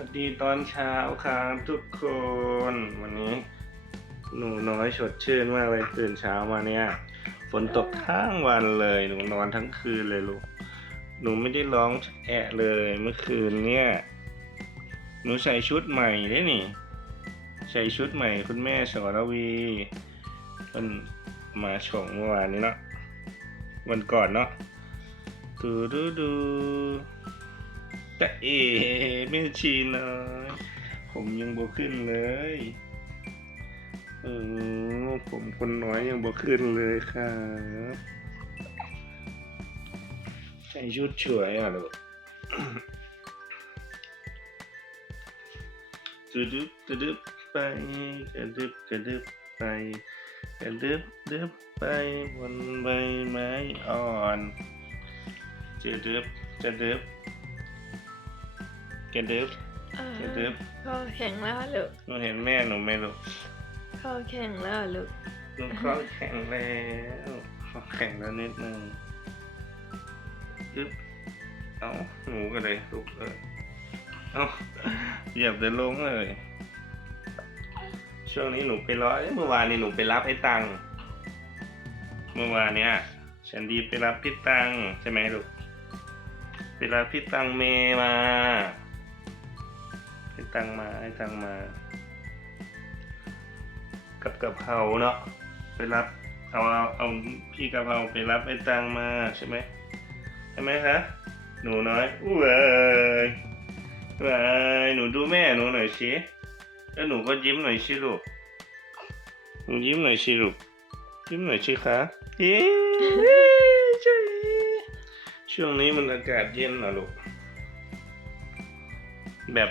วัสดีตอนเช้าครับทุกคน วันนี้ หนูน้อยสดชื่นมากเลยตื่นเช้ามาเนี่ย ฝนตกทั้งวันเลยหนูนอนทั้งคืนเลยลูกหนูไม่ได้ร้องแอะเลยเมื่อคืนเนี่ย หนูใส่ชุดใหม่ได้นี่ ใส่ชุดใหม่คุณแม่สรวีมันมาชงเมื่อวานนี้เนาะวันก่อนเนาะดูดูดู แต่เอไม่ชีน้อยผมยังบวขึ้นเลยเออผมคนน้อยยังบวขึ้นเลยครับใส่ชุดสวยอะลูกกระดึบกระดึบไปกระดึบกระดึบไปกระดึบดึบไปบนใบไม้อ่อนกระดึบกระดึบ กระดึบอ่ากระดึบพ่อแข็งแล้วลูกหนูเห็นแม่หนูไหมลูกพ่อแข็งแล้วลูกลูกเขาแข็งแล้วเขาแข็งแล้วนิดนึงดึบเอาหนูก็เลยลุกเลยเอาเหยียบเดินลงเลย ช่วงนี้หนูไปร้อยเมื่อวานนี้หนูไปรับไอ้ตังค์เมื่อวานเนี้ยฉันดีไปรับพี่ตังค์ใช่ไหมลูกไปรับพี่ตังเมมา พี่ตังมาไอ้ตังมา กับกับเขาเนาะไปรับเอาเอาเอาพี่กับเราไปรับไอ้ตังมาใช่ไหมใช่ไหมคะหนูน้อยอู้เอ้ยเอ้ยหนูดูแม่หนูหน่อยสิแล้วหนูก็ยิ้มหน่อยสิลูกหนูยิ้มหน่อยสิลูกยิ้มหน่อยสิคะเย้ใช่ช่วงนี้มันอากาศเย็นนะลูกแบบ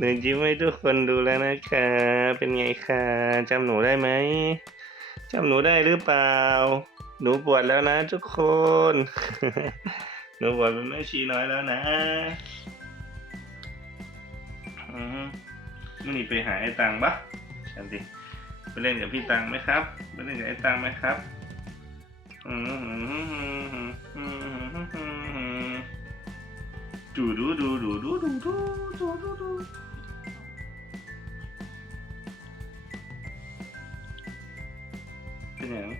หนึ่งยิ้มให้ทุกคนดูแล้วนะคะ เป็นไงคะจำหนูได้ไหมจำหนูได้หรือเปล่า หนูบวชแล้วนะทุกคน หนูบวชเป็นแม่ชีน้อยแล้วนะอือมื่อนี้ไปหาไอ้ตังปะฉันดิไปเล่นกับพี่ตังไหมครับ ไปเล่นกับไอ้ตังไหมครับอืมดูดูดูดูดูดูดูดูดูดู เป็นอย่าง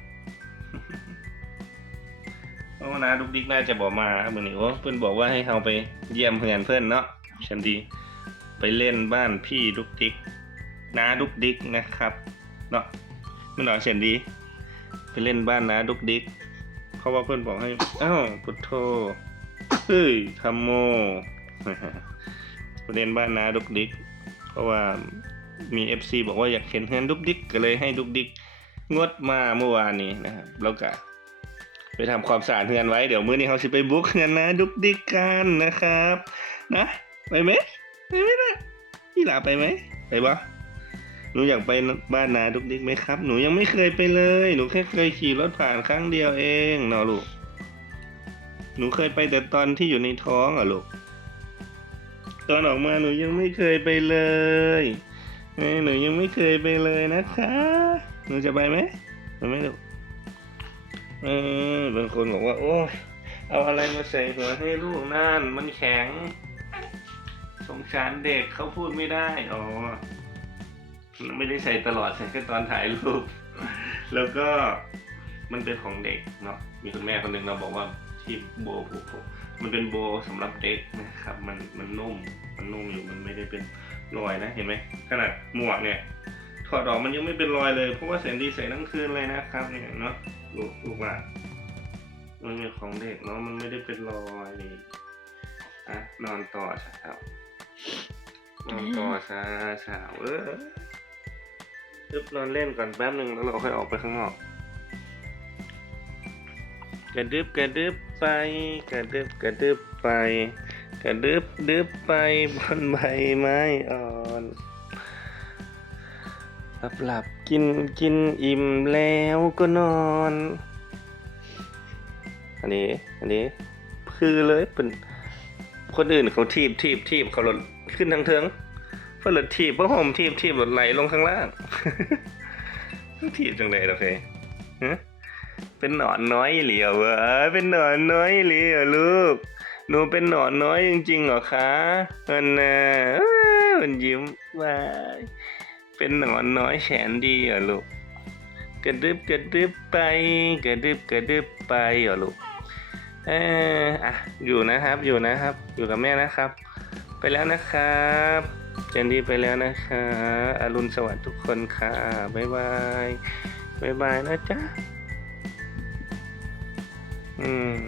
เพราะว่านาดุกดิกน่าจะบอกมาครับมือนี้โอ้เพื่อนบอกว่าให้เราไปเยี่ยมเพื่อนเพื่อนเนาะฉันดี ไปเล่นบ้านพี่ดุกดิกนาดุกดิกนะครับเนาะไม่หนอฉันดี ไปเล่นบ้านนาดุกดิกเพราะว่าเพื่อนบอกให้อ้าวพุทโธเฮ้ยธรรมโมไปเล่นบ้านนาดุกดิก เพราะว่ามีเอฟซีบอกว่าอยากเห็นเพื่อนดุกดิกก็เลยให้ดุกดิก งดมาเมื่อวานนี้นะครับแล้วก็ไปทำความสะอาดเฮือนไว้เดี๋ยวมื้อนี้เขาสิไปบุกเฮือนนะดุกดิกกันนะครับ นะไปไหมไปไหมนะพี่หลาไปไหมไปบ่หนูอยากไปบ้านนาดุกดิกไหมครับ หนูยังไม่เคยไปเลย หนูแค่เคยขี่รถผ่านครั้งเดียวเองเนาะลูก หนูเคยไปแต่ตอนที่อยู่ในท้องเหรอลูก ตอนออกมาหนูยังไม่เคยไปเลยเอ้ยหนูยังไม่เคยไปเลยนะคะ หนูจะไปไหมไปไหมลูกเออบางคนบอกว่า โอ้เอาอะไรมาใส่หัวให้ลูกนั่น มันแข็ง สงสารเด็กเขาพูดไม่ได้ อ๋อ ไม่ได้ใส่ตลอดใส่แค่ตอนถ่ายรูป แล้วก็มันเป็นของเด็กเนาะ มีคุณแม่คนหนึ่งเราบอกว่าที่โบผูกผมมันเป็นโบสำหรับเด็กนะครับ มันมันนุ่ม มันนุ่มอยู่ มันไม่ได้เป็นรอยนะ เห็นไหม ขนาดหมวกเนี่ย ถอดออกมันยังไม่เป็นรอยเลย เพราะว่าแสนดีใส่ทั้งคืนเลยนะครับ เนี่ยเนาะลูกลูกว่ามันเป็นของเด็กเนาะมันไม่ได้เป็นรอยอะนอนต่อเช้านอนต่อเช้าเช้าเออยึบนอนเล่นก่อนแป๊บหนึ่งแล้วเราค่อยออกไปข้างนอกกระดึบกระดึบไป กระดึบกระดึบไป กระดึบดึบไปบนใบไม้อ่อน หลับหลับกินกินอิ่มแล้วก็นอน อันนี้ อันนี้คือเลยเป็นคนอื่นเขาทีบทีบทีบเขาหลดขึ้นทางเทิงเพื่อหลดทีบเพราะผมทีบทีบลดไหลลงข้างล่างทีบจังเลยโอเคเป็นหนอนน้อยเหลียวเหรอเป็นหนอนน้อยเหลียวลูกหนูเป็นหนอนน้อยจริงๆเหรอคะมันน่ะมันยิ้มว้าย เป็นหนอนน้อยแสนดีเหรอลูกกระดึบกระดึบไปกระดึบกระดึบไปเหรอลูกเอออะอยู่นะครับอยู่นะครับ อยู่กับแม่นะครับ ไปแล้วนะครับเจนดีไปแล้วนะคะอรุณสวัสดิ์ทุกคนค่ะบ๊ายบายบ๊ายบายนะจ๊ะอืม